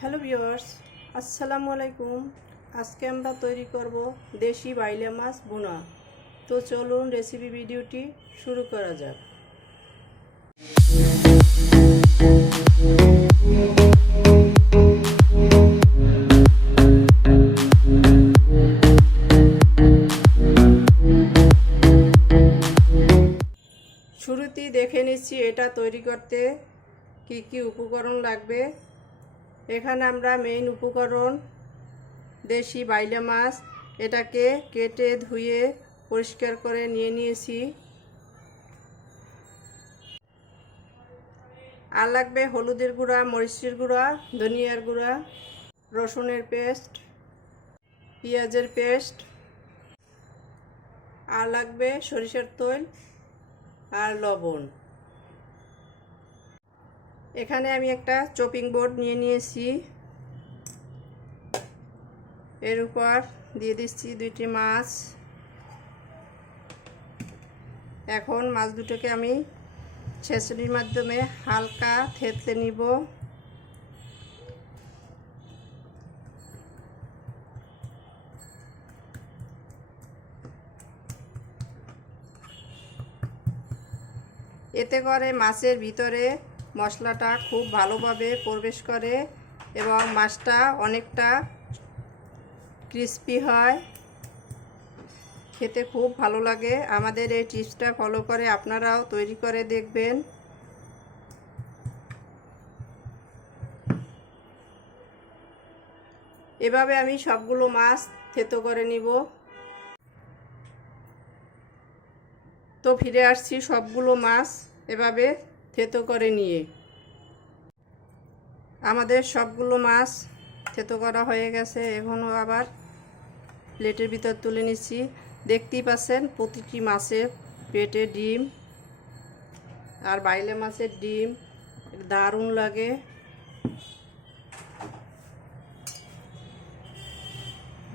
Hello viewers, আসসালামু আলাইকুম। আজকে আমরা তৈরি করব দেশি বাইলা মাছ বোনা তো চলুন রেসিপি ভিডিওটি শুরু করা যাক। শুরুতেই দেখে নিচ্ছি এটা তৈরি করতে কি কি উপকরণ লাগবে। এখানে আমরা মেইন উপকরণ, দেশি বাইলা মাছ, এটাকে কেটে ধুয়ে পরিষ্কার করে নিয়ে নিয়েছি। আর লাগবে হলুদের গুঁড়া, মরিচের গুঁড়া, ধনিয়ার গুঁড়া, রসুনের পেস্ট, পেঁয়াজের পেস্ট, আর লাগবে সরিষার তৈল আর লবণ। এখানে আমি একটা চপিং বোর্ড নিয়ে নিয়েছি। এর উপর দিয়ে দিচ্ছি দুইটি মাছ। এখন মাছ দুটোকে আমি ছেঁচড়ির মাধ্যমে হালকা থেতলে নিব। এতে করে মাছের ভিতরে মশলাটা খুব ভালোভাবে প্রবেশ করে এবং মাছটা অনেকটা ক্রিস্পি হয়। খেতে খুব ভালো লাগে। আমাদের এই টিপসটা ফলো করে আপনারাও তৈরি করে দেখবেন। এভাবে আমি সবগুলো মাছ থেতো করে নিব। তো ফিরে আসছি সবগুলো মাছ এভাবে থেতো করে নিয়ে। আমাদের সবগুলো মাছ থেতো করা হয়ে গেছে। এখনও আবার প্লেটের ভিতর তুলে নিচ্ছি। দেখতেই পাচ্ছেন প্রতিটি মাছের পেটে ডিম আর বাইলে মাছের ডিম, দারুণ লাগে।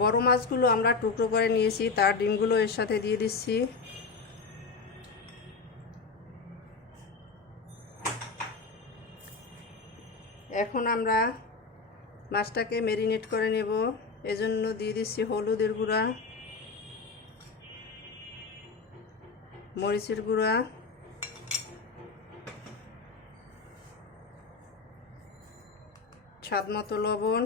বড় মাছগুলো আমরা টুকরো করে নিয়েছি, তার ডিমগুলো এর সাথে দিয়ে দিচ্ছি। এখন আমরা মাছটাকে মেরিনেট করে নেব। এজন্য দিয়ে দিচ্ছি হলুদের গুঁড়া, মরিচের গুঁড়া স্বাদ মতো লবণ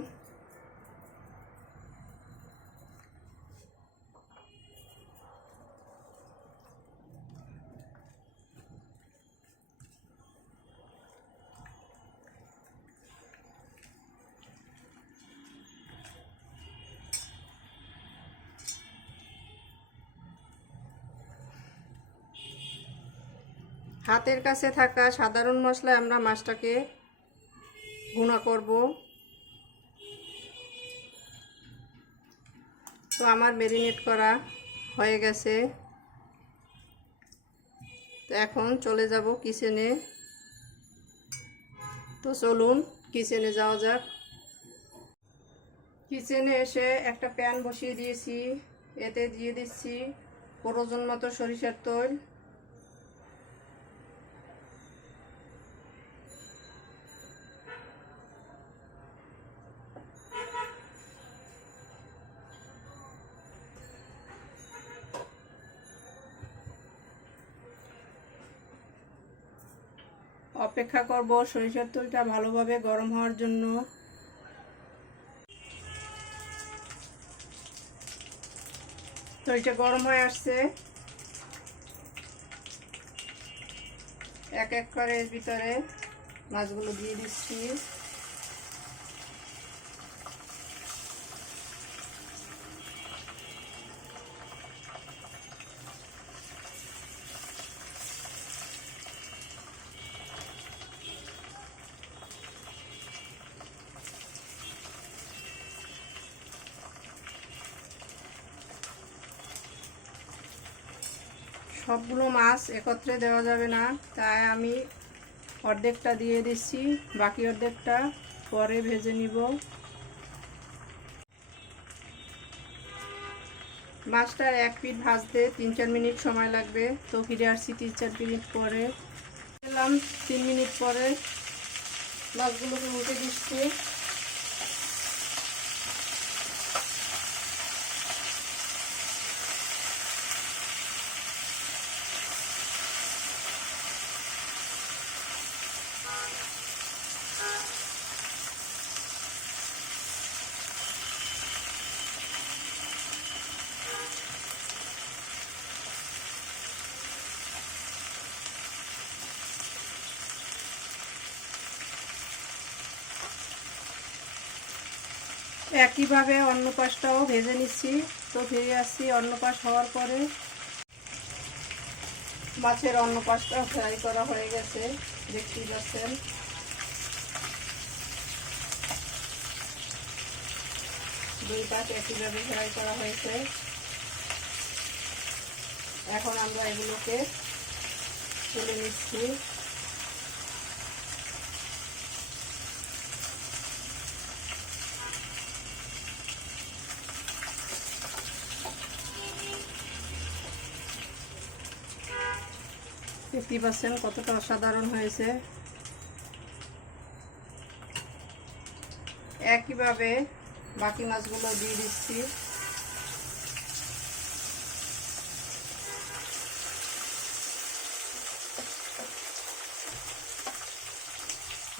হাতের কাছে থাকা সাধারণ মশলায় আমরা মাছটাকে ভুনা করব। তো আমার ম্যারিনেট করা হয়ে গেছে। তো এখন চলে যাব কিচেনে তো চলুন কিচেনে যাওয়া যাক। কিচেনে এসে একটা প্যান বসিয়ে দিয়েছি। এতে দিয়ে দিচ্ছি প্রয়োজন মতো সরিষার তেল। অপেক্ষা করব। সরিষার তেলটা ভালোভাবে গরম হওয়ার জন্য। তেলটা গরম হয়ে আসছে। এক এক করে ভিতরে মাছগুলো দিয়ে দিচ্ছি। সবগুলো মাছ একত্রে দেওয়া যাবে না, তাই আমি অর্ধেকটা দিয়ে দিচ্ছি, বাকি অর্ধেকটা পরে ভেজে নিব। মাছটা এক পিট ভাজতে তিন চার মিনিট সময় লাগবে, তো ফিরে আসছি তিন চার মিনিট পরে। এলাম তিন মিনিট পরে মাছগুলোকে উঠে দিচ্ছি। একইভাবে অন্য পাশটাও ভেজে নিচ্ছি। তো ফিরে আসছি অন্য পাশ হওয়ার পরে। মাছের অন্য পাশটা ফ্রাই করা হয়ে গেছে, দেখতেই পাচ্ছেন। দুই পাশ একইভাবে ফ্রাই করা হয়েছে। এখন আমরা এগুলোকে তুলে নিচ্ছি। ফিফটি পার্সেন্ট কতটা অসাধারণ হয়েছে। একইভাবে বাকি মাছগুলো দিয়ে দিচ্ছি।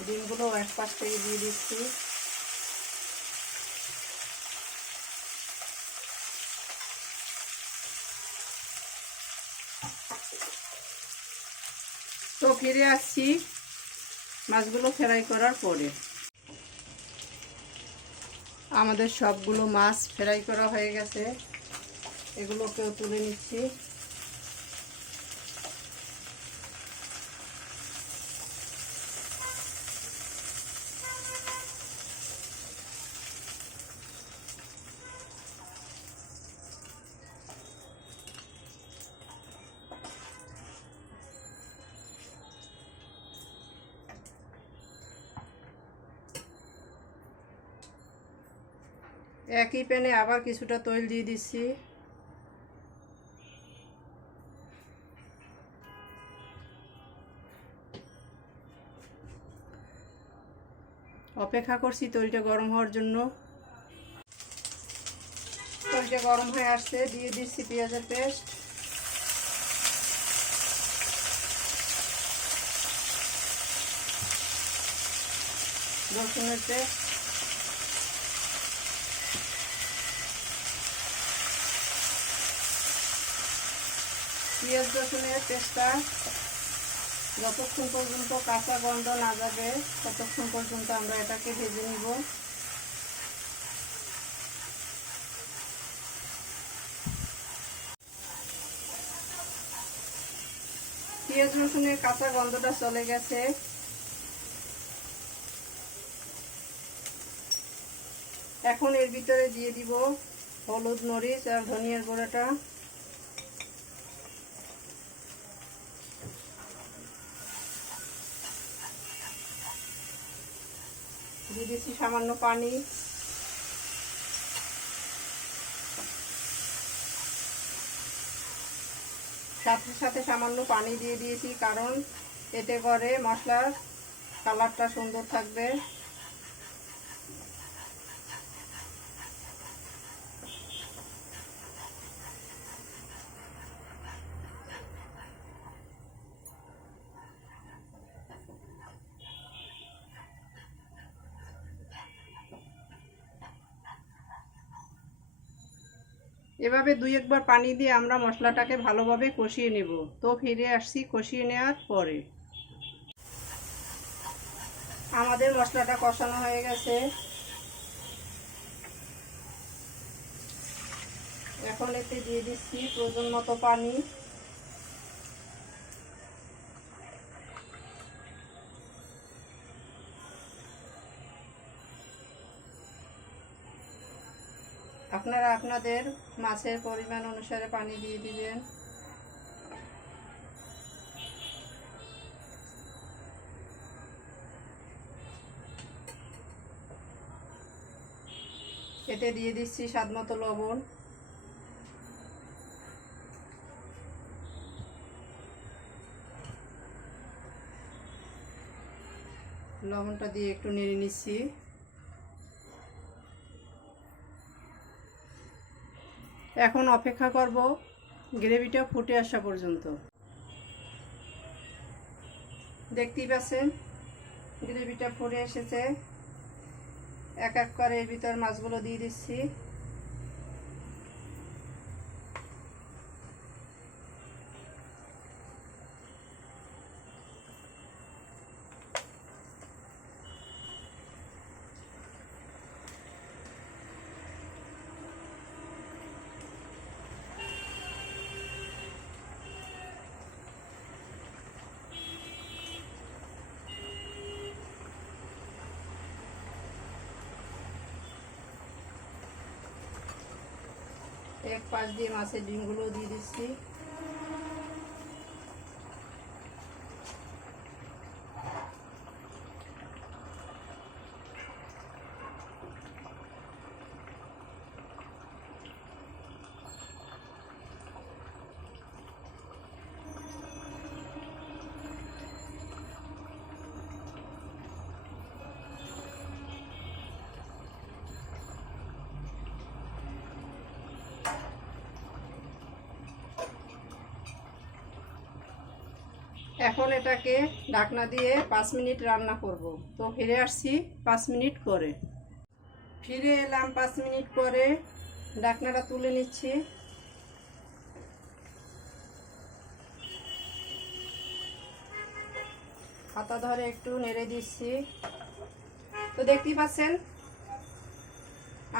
ডিমগুলো এক পাশ থেকে দিয়ে দিচ্ছি। তো ফিরে আসছি মাছগুলো ফ্রাই করার পরে। আমাদের সবগুলো মাছ ফ্রাই করা হয়ে গেছে। এগুলোকেও তুলে নিচ্ছি। একই প্যানে আবার কিছুটা তৈল দিয়ে দিচ্ছি। অপেক্ষা করছি তৈলটা গরম হওয়ার জন্য। তৈলটা গরম হয়ে আসছে, দিয়ে দিচ্ছি পেঁয়াজের পেস্ট। রসুনের পেস্ট। পেঁয়াজ রসুনের পেস্টটা যতক্ষণ পর্যন্ত কাঁচা গন্ধ না যাবে, ততক্ষণ পর্যন্ত আমরা এটাকে ভেজে নিব। পেঁয়াজ রসুনের কাঁচা গন্ধটা চলে গেছে। এখন এর ভিতরে দিয়ে দিব হলুদ, মরিচ আর ধনিয়ার গুঁড়োটা। দিয়ে দিয়েছি সামান্য পানি। সাথে সাথে সামান্য পানি দিয়ে দিয়েছি, কারণ এতে করে মশলার কালারটা সুন্দর থাকবে। এভাবে দুই একবার পানি দিয়ে আমরা মশলাটাকে ভালোভাবে কষিয়ে নেব। তো ফিরে আসছি কষিয়ে নেওয়ার পরে। আমাদের মশলাটা কষানো হয়ে গেছে। এখন এতে দিয়ে দিচ্ছি প্রয়োজন মতো পানি। আপনারা আপনাদের মাছের পরিমাণ অনুসারে পানি দিয়ে দিবেন। এতে দিয়ে দিচ্ছি স্বাদ মতো লবণ। লবণটা দিয়ে একটু নেড়ে নিচ্ছি। এখন অপেক্ষা করব গ্রেভিটা ফুটে আসা পর্যন্ত। দেখতেই পাচ্ছেন, গ্রেভিটা ফুটে এসেছে। এক এক করে এর ভিতর মাছগুলো দিয়ে দিচ্ছি। এক পাশ দিয়ে মাছের ডিমগুলো দিয়ে দিচ্ছি। এখন এটাকে ঢাকনা দিয়ে পাঁচ মিনিট রান্না করব। তো ফিরে আসছি পাঁচ মিনিট করে ফিরে এলাম পাঁচ মিনিট পরে। ঢাকনাটা তুলে নিচ্ছি। হাতা ধরে একটু নেড়ে দিচ্ছি। তো দেখতেই পাচ্ছেন,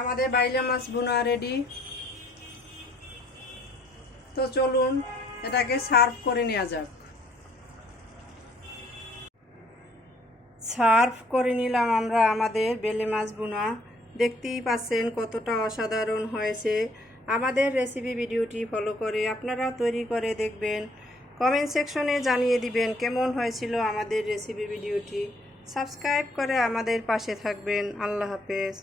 আমাদের বাইলা মাছ বোনা রেডি তো চলুন, এটাকে সার্ভ করে নেওয়া যাক। সার্ভ করে নিলাম আমরা আমাদের বেলে মাছ বোনা দেখতেই পাচ্ছেন কতটা অসাধারণ হয়েছে। আমাদের রেসিপি ভিডিওটি ফলো করে আপনারাও তৈরি করে দেখবেন। কমেন্ট সেকশনে জানিয়ে দিবেন কেমন হয়েছিল আমাদের রেসিপি ভিডিওটি। সাবস্ক্রাইব করে আমাদের পাশে থাকবেন। আল্লাহ হাফেজ।